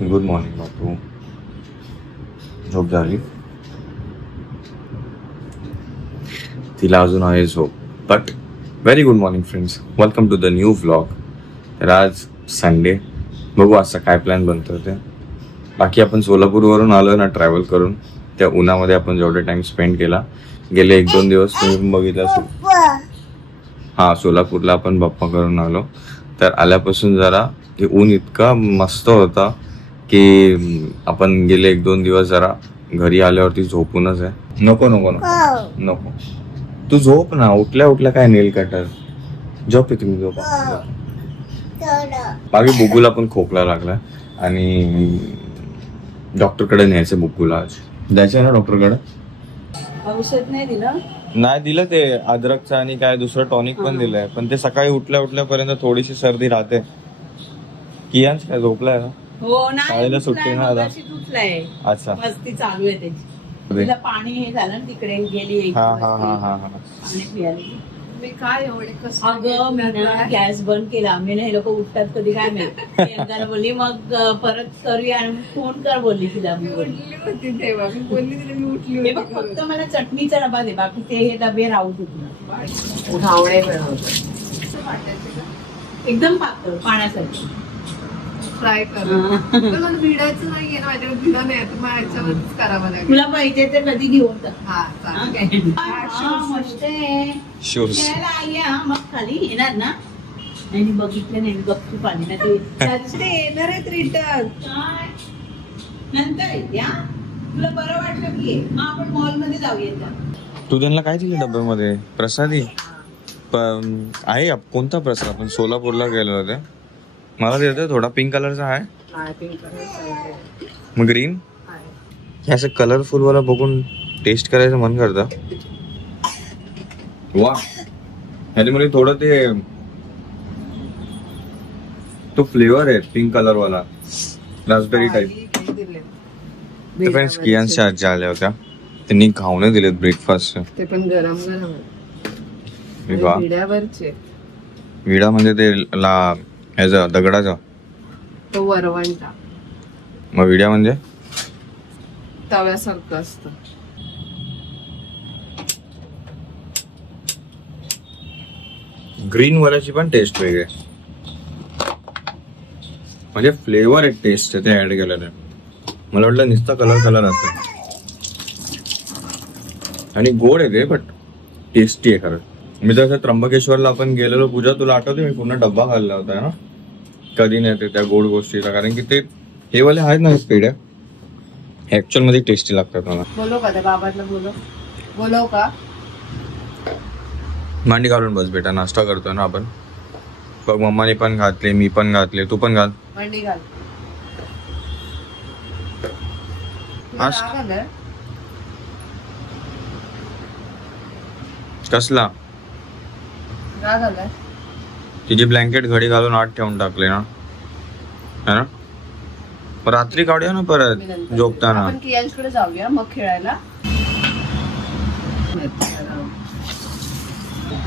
Good morning बापू. झोप झाली? तिला अजून आहे झोप. But very good morning friends, welcome to the new vlog. तर आज संडे, बघू आजचा काय प्लॅन बनतो ते. बाकी आपण सोलापूरवरून आलो ना ट्रॅव्हल करून, त्या उन्हामध्ये आपण जेवढा टाइम स्पेंड केला गेले 1-2 दिवस तुम्ही बघितलं असेल. हा, सोलापूरला आपण बाप्पा करून आलो. तर आल्यापासून जरा हे ऊन इतका मस्त होता की आपण गेले 1-2 दिवस जरा घरी आल्यावरती झोपूनच आहे. नको नको नको नको, तू झोप ना. उठल्या उठल्या काय नेल कटर, झोप आहे तुम्ही, झोप. बाकी बुगूला पण खोकला लागला आणि डॉक्टरकडे न्यायचं बुगूला. आज जायचं ना डॉक्टरकडे. औषध नाही दिलं? नाही दिलं, ते अद्रकचं आणि काय दुसरं टॉनिक पण दिलंय, पण ते सकाळी उठल्यापर्यंत थोडीशी सर्दी राहते. कियांच काय झोपलाय ना? हो ना, शाळेला सुट्टी ना आता. तुटलाय. अच्छा, मस्ती चालू आहे त्याची. तिला पाणी हे झालं ना, तिकडे गेली. हा हा हा हा हा. पाणी पियाली. मी काय एवढे कसं अगं मी ना गॅस बंद केला. मी ना हे लोक उठतात कधी काय माहिती बोलली, मग परत करूया आणि फोन कर बोलली तिला. मी उठली होती तेव्हा, मी बोलली तिला मी उठली हे होती. बघ, फक्त मला चटणीचा डबा दे, बाकी ते हे डबे राहू तुला. घावणे एकदम पातळ पाण्यासारखं फ्राय करून. पण मला भिडायचं नाहीये ना, माझ्याकडे भिडा नाही, तर मग ह्याच्यावरच करावं लागेल. तुला पाहिजे तर कधी घेऊन टाक. हा चालेल. मस्त आहे. शूज खेळायला आली हा, मग खाली येणार ना. आणि बघितलं नाही, गपचूप आली ना ते येणार आहेत रिटर्न. काय नंतर येते हा. तुला बरं वाटलं की मग आपण मॉल मध्ये जाऊया. तू त्यांना काय दिलं डब्यामध्ये? प्रसादी आहे. कोणता प्रसाद? आपण सोलापूरला गेलो होते. मला देतो थोडा पिंक कलरचा आहे. मग ग्रीन हे असं कलरफुल वाला बघून टेस्ट करायचं मन करतं. वा, ह्याच्यामध्ये थोडं ते तो फ्लेवर आहे पिंक कलर वाला, रास्पबेरी टाइप. फ्रेंड्स, कियांच्या आज्या आल्या होत्या, त्यांनी घावणे दिलेत ब्रेकफास्ट. ते पण गरम गरम विड्यावरचे. विडा म्हणजे ते ह्याचा दगडाचा, तो वरवंटा. मग विड्या म्हणजे तव्यासारखं असतं. ग्रीन वाल्याची पण टेस्ट वेगळी आहे, म्हणजे फ्लेवर आहे, टेस्ट आहे ते ऍड केलेलं आहे. मला वाटलं नुसता कलर असतं. आणि गोड आहे ते, बट टेस्टी आहे खरं. मी जसं त्र्यंबकेश्वरला आपण गेलेलो, पूजा तुला आठवते मी पूर्ण डब्बा खाल्ला होता ना. कधी नाही ते त्या गोड गोष्टीचा, कारण की ते हे वाले आहेत ना पेढ्या, ऍक्च्युअल मध्ये टेस्टी लागतात मला. बोलो का त्या बाबाला? बोलव का? मांडी घालून बस बेटा, नाश्ता करतोय ना आपण. बघ, मम्माने पण घातले, मी पण घातले, तू पण घाल. मांडी घाल. कसला राग आलाय? तिची ब्लँकेट घडी घालून आत ठेवून टाकले ना, है ना. रात्री काढूया ना परत झोपताना. आपण कियांकडे जाऊया मग खेळायला.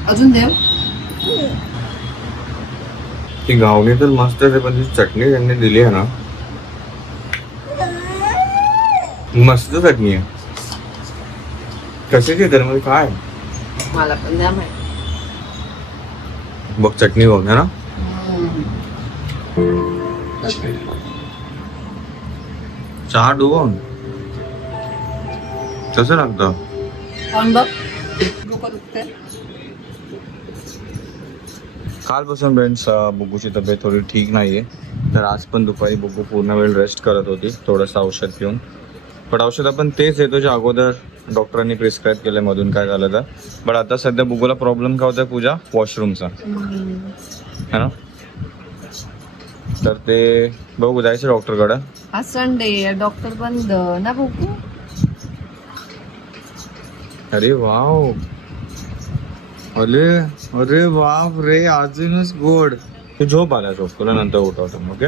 अजून देव. ती घावणी तर मस्त आहे, पण ती चटणी त्यांनी दिली आहे ना, मस्त चटणी आहे. कशाची तर मध्ये काय? मला पण द्या माहिती. बघ चटणी बघ है ना. चहा डुबवून कसं लागतं? कालपासून फ्रेंड्स बुगूची तब्येत थोडी ठीक नाहीये, तर आज पण दुपारी बुगू पूर्ण वेळ रेस्ट करत होती, थोडंसं औषध पिऊन. पण औषध आपण तेच येतो जे अगोदर डॉक्टरांनी प्रिस्क्राईब केले, मधून काय झालं तर. बट आता सध्या बुगूला प्रॉब्लेम काय होता पूजा? वॉशरूमचा, है ना. तर ते बघू, जायचं डॉक्टरकडे. आज संडे, डॉक्टर बंद ना बुगू. अरे वाव, अरे बाप रे, अजूनच गोड. तू झोप आला, झोप, तुला नंतर उठवतो. ओके.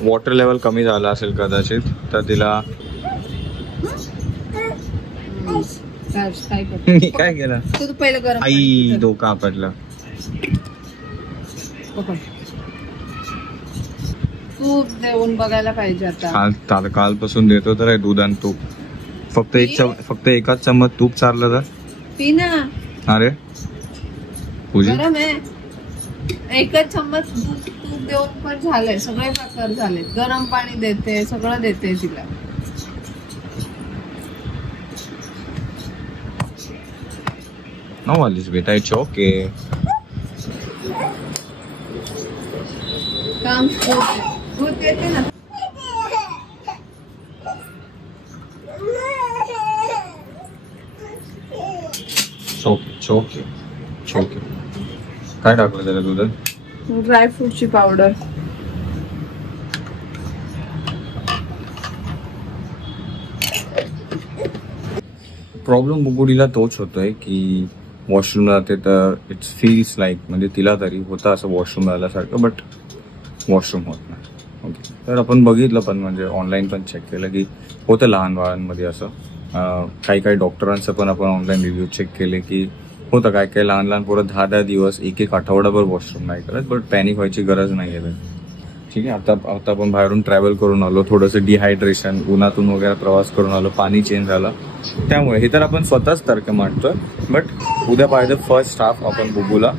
वॉटर लेवल कमी झाला असेल कदाचित, तर तिला काय करतो मी काय केलं तू पहिलं गरम आई पाणी कर. डोका आपटलं. पकड. तूप देऊन बघायला पाहिजे आता. कालपासून देतो तर दूध आणि तूप. फक्त एकाच चम्मच तूप चारलं तर पी ना. अरे पूजी गरम आहे. एकच चम्मच तूप देऊन पण झालंय. सगळे प्रकार झाले. गरम पाणी देते सगळं देते तिला. No worries, बेटा, it's okay. काम दूध देते ना. छोके काय टाकलं त्याला दुधात? ड्रायफ्रूटची पावडर. प्रॉब्लेम बुबुडीला तोच होतोय की वॉशरूम जाते तर इट्स फील्स लाईक म्हणजे तिला तरी होतं असं वॉशरूम आल्यासारखं बट वॉशरूम होत नाही. ओके, तर आपण बघितलं पण म्हणजे ऑनलाईन पण चेक केलं की होतं लहान बाळांमध्ये असं. काही डॉक्टरांचं पण आपण ऑनलाईन रिव्ह्यू चेक केले की होतं काही लहान पोरं 10 दिवस एक आठवडाभर वॉशरूम नाही करत. बट पॅनिक व्हायची गरज नाही आहे. ठीक आहे, आता आपण बाहेरून ट्रॅव्हल करून आलो, थोडंसं डिहायड्रेशन, उन्हातून वगैरे प्रवास करून आलो, पाणी चेंज झालं, त्यामुळे हे तर आपण स्वतःच तर्क मांडतोय. बट उद्या पाहिजे फर्स्ट हाफ आपण बुबूला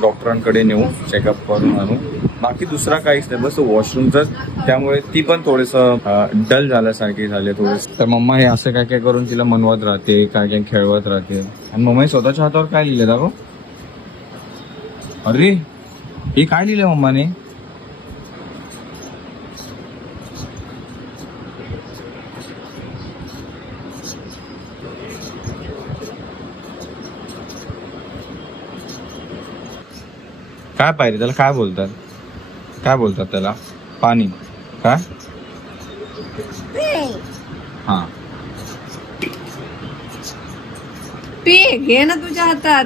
डॉक्टरांकडे नेऊ, चेकअप करून आणू. बाकी दुसरा काहीच नाही, बस वॉशरूमच. त्यामुळे ती पण थोडंसं डल झाल्यासारखी झाले थोडस. तर मम्मा हे असं काय करून तिला मनवत राहते, काय खेळवत राहते. आणि मम्मा स्वतःच्या हातावर काय लिहिलं दाखव. अरे हे काय लिहिलं मम्माने? काय पाहिजे त्याला? काय बोलतात त्याला? पाणी काय? हा पी घे ना तुझ्या हातात.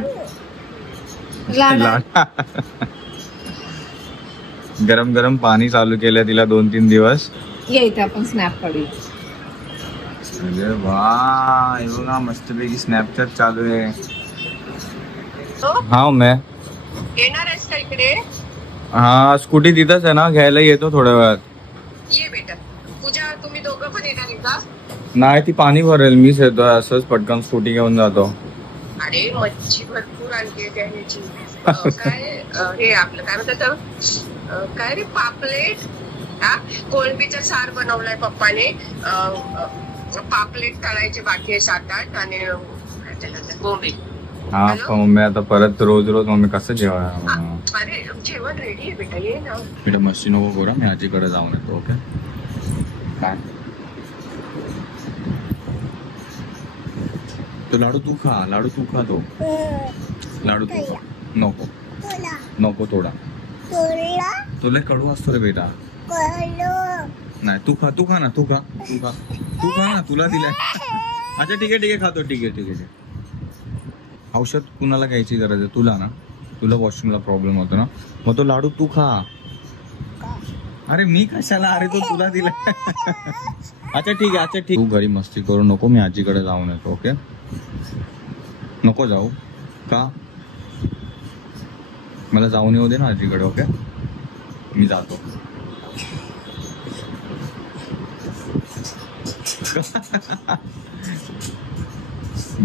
गरम पाणी चालू केलं तिला 2-3 दिवस. ये इथे आपण स्नॅप काढू. अरे वा, हे बघा मस्तपैकी स्नॅपचॅट चालू आहे. हा मैं येणार आहेस का इकडे? हा स्कूटी तिथंच आहे ना, घ्यायला येतो थोड्या वेळात. ये बेटा. पूजा तुम्ही दोघं पण येणार का? नाही, ती पाणी भरेल, मीच येतो असंच पटकन स्कूटी घेऊन जातो. अरे मच्छी भरपूर आणली त्याची. काय हे आपलं काय म्हणतात काय रे, पापलेट. हा, कोळंबीचा सार बनवलाय पप्पाने. पापलेट तळायचे बाकी आहे 7-8 आणि बोंबील. हा मम्मी आता परत रोज मम्मी कसं जेवण? अरे जेवण रेडी आहे बेटा, ये ना. बेटा मस्ती नको करू, मी आजीकडे जाऊन येतो. ओके काय तो लाडू तू खा तो लाडू तू खा. नको थोडा. तुला कडू असतो रे बेटा. नाही तू खा ना तुला दिलाय. अच्छा ठीक आहे खातो. ठीक आहे. औषध कुणाला घ्यायची गरज आहे? तुला ना, तुला वॉशरूमला प्रॉब्लेम होतो ना, मग तो लाडू तू खा. अरे मी कशाला? अरे तो तुला दिला. अच्छा ठीक आहे. तू घरी मस्ती करू नको, मी आजीकडे जाऊन येतो. ओके नको जाऊ का? मला जाऊन येऊ दे ना आजीकडे. ओके मी जातो.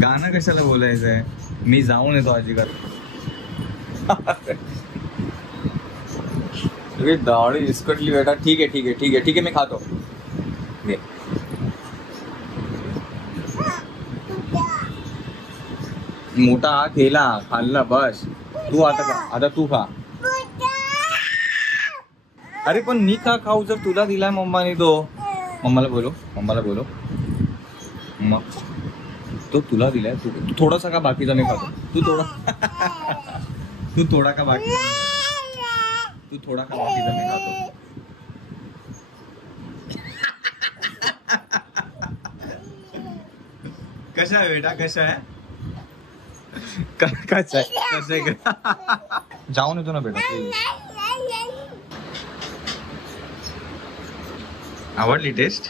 गाणं कशाला बोलायचंय? मी जाऊन येतो आजीकडे. दाढी इसकटली बेटा. ठीक आहे मी खातो. मोठा हा केला खाल्ला बस. तू आता तू खा. अरे पण मी का खाऊ जर तुला दिलाय मम्माने तो? मम्माला बोलो मग तो तुला दिलाय. तू थोडासा का बाकीचा मी खातो. तू थोडा का बाकीचा मी खातो. कशा आहे बेटा? कशा आहे? जाऊन येतो ना बेटा. आवडली टेस्ट?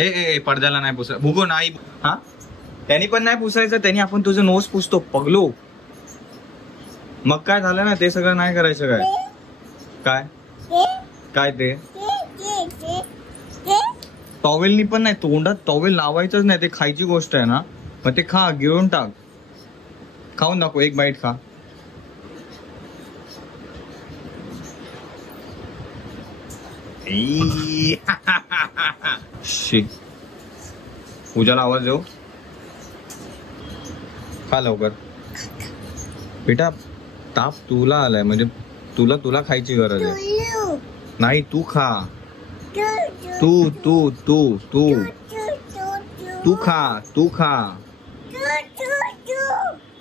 ए पडद्याला नाही पुसत भुगो नाही. हा त्यांनी पण नाही पुसायचं, त्यांनी आपण तुझं नोस पुसतो पगलो. मग काय झालं ना, ते सगळं नाही करायचं. काय काय काय ते टॉवेलनी पण नाही, तोंडात टॉवेल लावायचंच नाही, ते खायची गोष्ट आहे ना. मग ते खा, गिळून टाक, खाऊन दाखव, एक बाईट खा. पूजाला आवाज देऊ, खा लवकर. बेटा ताप तुला आलाय, म्हणजे तुला खायची गरज आहे. नाही तू खा, तू तू तू तू तू खा, तू खा,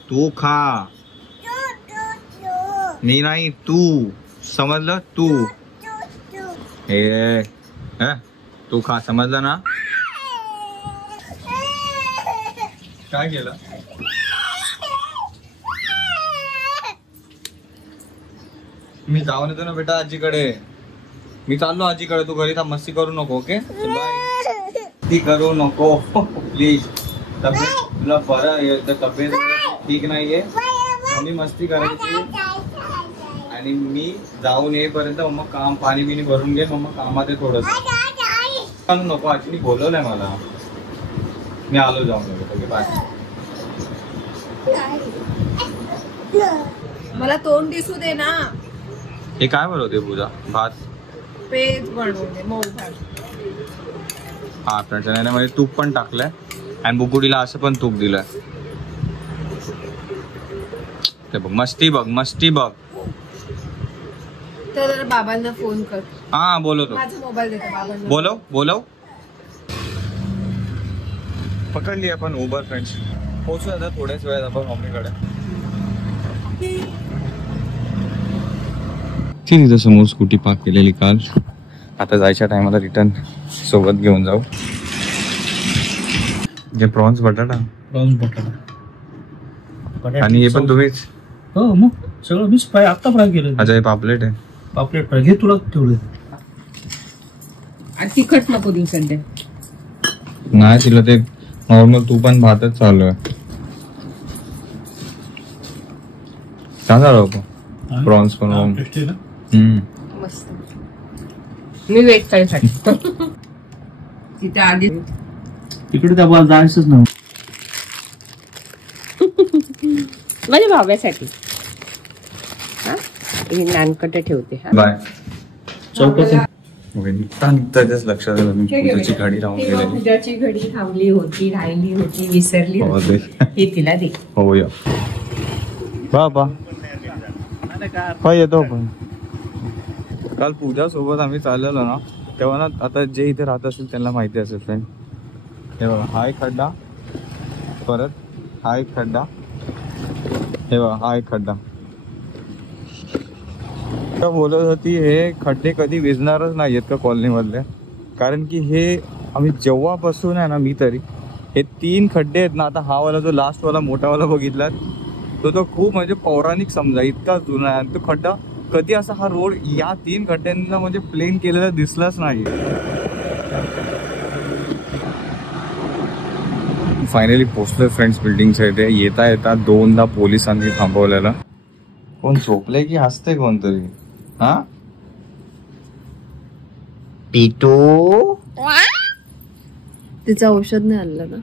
तू खा. मी नाही, तू समजलं, तू हे तू खा, समजलं ना. काय केलं? मी जाऊन येतो ना बेटा आजीकडे, मी चाललो आजीकडे, तू घरी मस्ती करू नको. Okay bye. ती करू नको प्लीज. तब्येत तुला बरं, तब्येत ठीक नाहीये, मी मस्ती करायची. आणि मी जाऊन येईपर्यंत मम्मा काम पाणी बिणी भरून घे. मम्मा कामात आहे थोडस, नको. आजीने बोलवलंय मला, मी आलो जाऊन. Okay bye. मला तोंड दिसू दे ना. हे काय बनवते पूजा? भात पेज बनवते, मऊ भात. हा त्याच्यामध्ये तूप पण टाकलंय आणि बुकुडीला असं पण तूप दिलंय. ते बघ मस्ती, बघ मस्ती बघ. तर बाबांना फोन कर. हा बोलवतो, माझा मोबाईल देतो बाबांना. बोलव. पकडली आपण उबर. फ्रेंड्स पोहोचू आता थोड्याच वेळात आपण मम्मीकडे. ती तिथं समोर स्कूटी पार्क केलेली काल. आता जायच्या टायमाला रिटर्न सोबत घेऊन जाऊ. जे प्रॉन्स बटाटा आणि हे पण तुम्हीच? हो मग सगळं मीच फ्राय, आत्ता फ्राय केलं. अच्छा हे पापलेट आहे. पापलेट फ्राय घे, तुला ठेवलं. आणि तिखट नको देऊ सध्या. नाही तिला ते नॉर्मल तूप आणि भातच चालू आहे. छान झालं होतं प्रॉन्स पण. टेस्टी ना. मस्त. मी वेट करायसाठी तिथे आधी तिकडे त्या बाजूला जायचंच ना. माझ्या भाव्यासाठी हे नानकट ठेवते. बाय. चौकात त्याच्याच लक्षात आलं मी पूजाची गाडी राहून गेलेली. पूजाची घडी थांबली होती, राहिली होती, विसरली हो होती. हे तिला दे. हो या बाबा काय येतो आपण. काल पूजा सोबत आम्ही चाललेलो ना, तेव्हा ना, आता जे इथे राहत असेल त्यांना माहिती असेल फ्रेंड. हे बघा हा एक खड्डा, परत हा एक खड्डा, हे बघा हा एक खड्डा. बोलत होती हे खड्डे कधी विझणारच नाही आहेत का कॉलनी मधले, कारण की हे आम्ही जेव्हापासून आहे ना, मी तरी हे 3 खड्डे आहेत ना. आता हा वाला जो लास्ट वाला मोठावाला बघितला तो खूप म्हणजे पौराणिक समजा, इतका जुना आहे. आणि तो खड्डा कधी असा हा रोड या 3 खड्ड्यांना म्हणजे प्लेन केलेला दिसलाच नाही. फायनली पोहोचलोय फ्रेंड्स बिल्डिंगच्या इथे. येता येता 2दा पोलिसांनी थांबवलेलं. कोण झोपले की हसते कोणतरी? हा पिटू तिचं औषध नाही आणलं ना.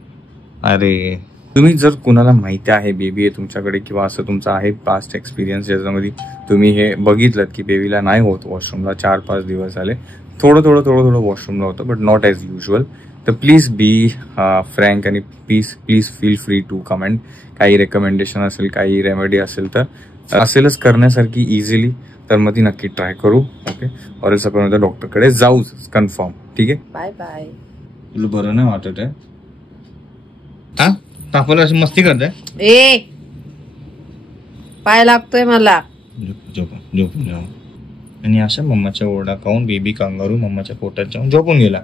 अरे तुम्ही जर कुणाला माहिती आहे बेबी आहे तुमच्याकडे, किंवा असं तुमचा आहे पास्ट एक्सपिरियन्स ज्याच्यामध्ये तुम्ही हे बघितलं की बेबीला नाही होत वॉशरूमला, 4-5 दिवस झाले, थोडं वॉशरूमला होतं, बट नॉट ॲज युजल, तर प्लीज बी फ्रँक आणि please feel free to comment. काही रेकमेंडेशन असेल, काही रेमेडी असेल तर असेलच करण्यासारखी इझिली, तर मग ती नक्की ट्राय करू. ओके, और आपण डॉक्टरकडे जाऊच कन्फर्म. ठीक आहे, बाय बाय. तुला बरं नाही वाटत आहे? हा तापवलं अशी मस्ती करते. ए पाय लागतोय मला. झोपून आणि अशा मम्माच्या ओरडा खाऊन बेबी कांगारू मम्माच्या पोटात जाऊन झोपून गेला.